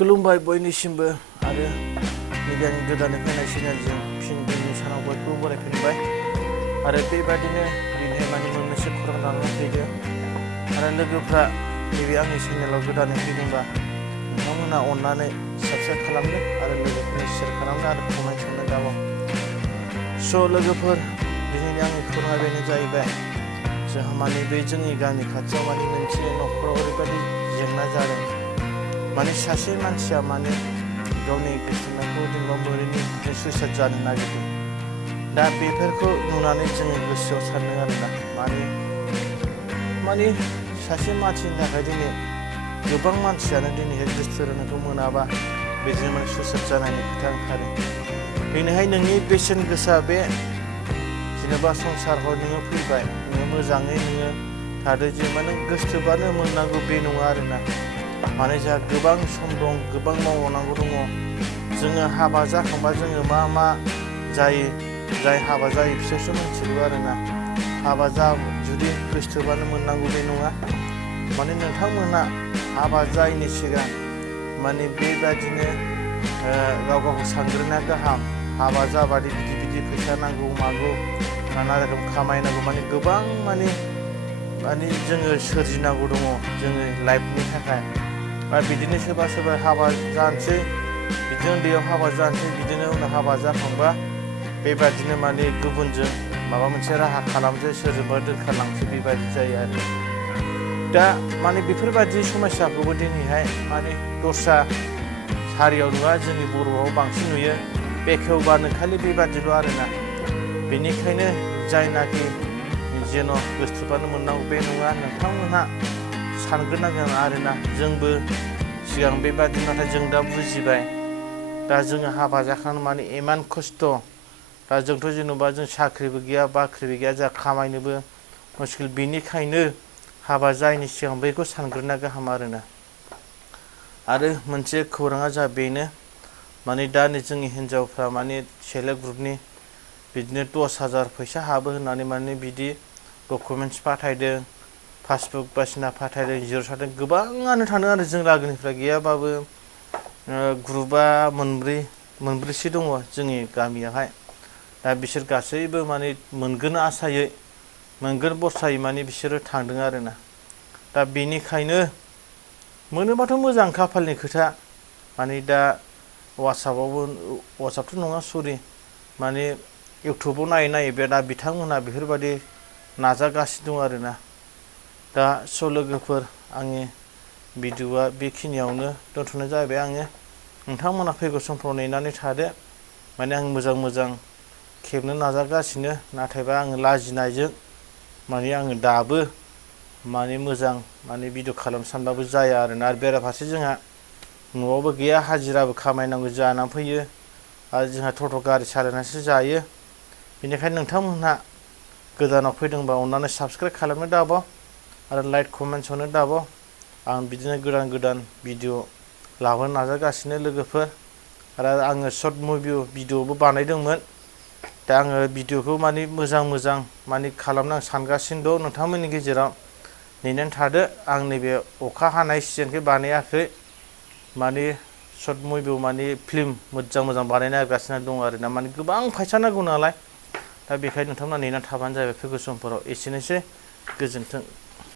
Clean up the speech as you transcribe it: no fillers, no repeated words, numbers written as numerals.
खुलुमबाय बयनिसिमबो आरो नैबे आंनि गोदानै फैनाय चेनेलजों फिन दिनैनि सानाव बयखौबो बरायफिनबाय आरो बेबादिनो दिनै माने मोननैसो खौरां लानानै फैदों आरो लोगोफ्रा नैबे आंनि चेनेलाव गोदानै फैदोंबा नोंथांमोना अननानै साबस्क्राइब खालामदो आरो लोगोफोरनो शेयार खालामदो आरो कमेन्ट खालामनो दाबाव। स' लोगोफोर दिनैनि आंनि खौराङा बेनो जाहैबाय जोंहा माने बे जोंनि गामि खाथियाव माने मोनसे न'खराव ओरैबायदि जेंना जादों माने सासे मानसिया माने गावनि गोसोनायखौ जेनेबा मोरैनि सुइसाइड जानो नागिरदों। दा बेफोरखौ नुनानै जोङो गोसोआव सानदों आरोना माने सासे मानसिनि थाखाय दिनै गोबां मानसियानो दिनैहाय गोसो होनायखौ मोनाबा बेजों माने सुइसाइड जानायनि खोथा ओंखारो। दिनैहाय नोंनि बेसेन गोसा बे जेनेबा संसाराव नोङो फैबाय नोङो मोजाङै नोङो थादो जेनेबा नों गोसोबानो मोननांगौ बे नङा आरोना। माने जोंहा गोबां सम दं, गोबां मावनांगौ दङ। जोङो हाबा जाखांबा जोङो मा जायो, जाय हाबा जायो बिसोरसो मिथिगौ आरोना। हाबा जुदि गोसोबानो मोननांगौ बे नङा। माने नोंथांमोना हाबा जायैनि सिगां माने बेबादिनो गावखौ सानग्रोनाया गाहाम। हाबा जाबादि बिदि फैसा नांगौ मागौ नाना रोखोम खामायनांगौ माने गोबां माने जोङो सोरजिनांगौ दङ जोङो लाइफनि थाखाय। बिदिनो सोरबा हाबा जानोसै, बिदिनो उन्दैयाव हाबा जानोसै, बिदिनो उनाव हाबा जाखांबा बेबादिनो माने गुबुनजों माबा मोनसे राहा खालामसै, सोरजोंबा दोनखारलांसै बेबायदि जायो आरो। दा माने बेफोरबायदि समस्याखौबो दिनैहाय माने दस्रा हारियाव नुवा, जोंनि बर'आव बांसिन नुयो। बेखेवबानो खालि बेबादिल' आरोना। बेनिखायनो जायनाखि जेन' गोसोबानो मोननांगौ बे नङा, नोंथांमोनहा सानग्रोनांगोन आरोना। जोंबो सिगां बेबादि, नाथाय जों दा बुजिबाय। दा जोङो हाबा जाखांनानै माने इमान खस्थ'। दा जोंथ' जेन'बा जों साख्रिबो गैया बाख्रिबो गैया, जोंहा खामायनोबो मुस्किल। बेनिखायनो हाबा जायैनि सिगां बैखौ सानग्रोनाया गाहाम आरोना। आरो मोनसे खौराङा जा बेनो माने दा नै जोंनि हिनजावफ्रा माने सेल्फ हेल्प ग्रुपनि बिदिनो 10,000 फैसा हाबो होननानै माने बिदि डकुमेन्टस फाथायदों, पासबुक बायदिसिना फाथायदों, जिर'स होदों। गोबाङानो थाङो आरो जों लागोनिफ्राय गैयाबाबो ग्रुपआ मोनब्रैसो दङ जोंनि गामियावहाय। दा बिसोर गासैबो माने मोनगोन आसायै, मोनगोन बसायै माने बिसोरो थांदों आरोना। दा बेनिखायनो मोनोबाथ' मोजां, खाफालनि खोथा। माने दा वाट्सआपथ' नङा सरि, माने इउटुबाव नायै बे दा बिथांमोनहा बेफोरबायदि नाजागासिनो दं आरोना। दा स' लोगोफोर आंनि भिडिअ'आ बेखिनियावनो दोनथ'नाय जाबाय आङो। नोंथांमोना फैगौ समफ्राव नेनानै थादो। माने आं मोजां खेबनो नाजागासिनो, नाथायबा आङो लाजिनायजों माने आङो दाबो माने मोजां भिडिअ खालामनो सानबाबो जाया आरोना। आरो बेराफारसे जोंहा न'आवबो गैया, हाजिराबो खामायनांगौ जानानै फैयो आरो जोंहा टट' गारि सालायनानैसो जायो। बेनिखायनो नोंथांमोनहा गोदानाव फैदोंबा अननानै साबस्क्राइब खालामनो दाबाव आरो लाइक कमेन्ट्स हरनो दाबाव। आं बिदिनो गोदान भिडिअ लाबोनो नाजागासिनो लोगोफोर। आरो आङो सर्ट भिडिअबो बानायदोंमोन। दा आङो भिडिअखौ माने मोजां माने खालामनो आं सानगासिनो दं। नोंथांमोननि गेजेराव नेनानै थादो। आं नैबे अखा हानाय सिजोनखाय बानायाखै, माने सर्ट मुभियाव माने फिल्म मोजां बानायनो नागिरगासिनो दं आरोना। माने गोबां फैसा नांगौ नालाय, दा बेखायनो नोंथांमोना नेनानै थाबानो जाबाय। फैगौ समफोराव एसेनोसै, गोजोन्थों।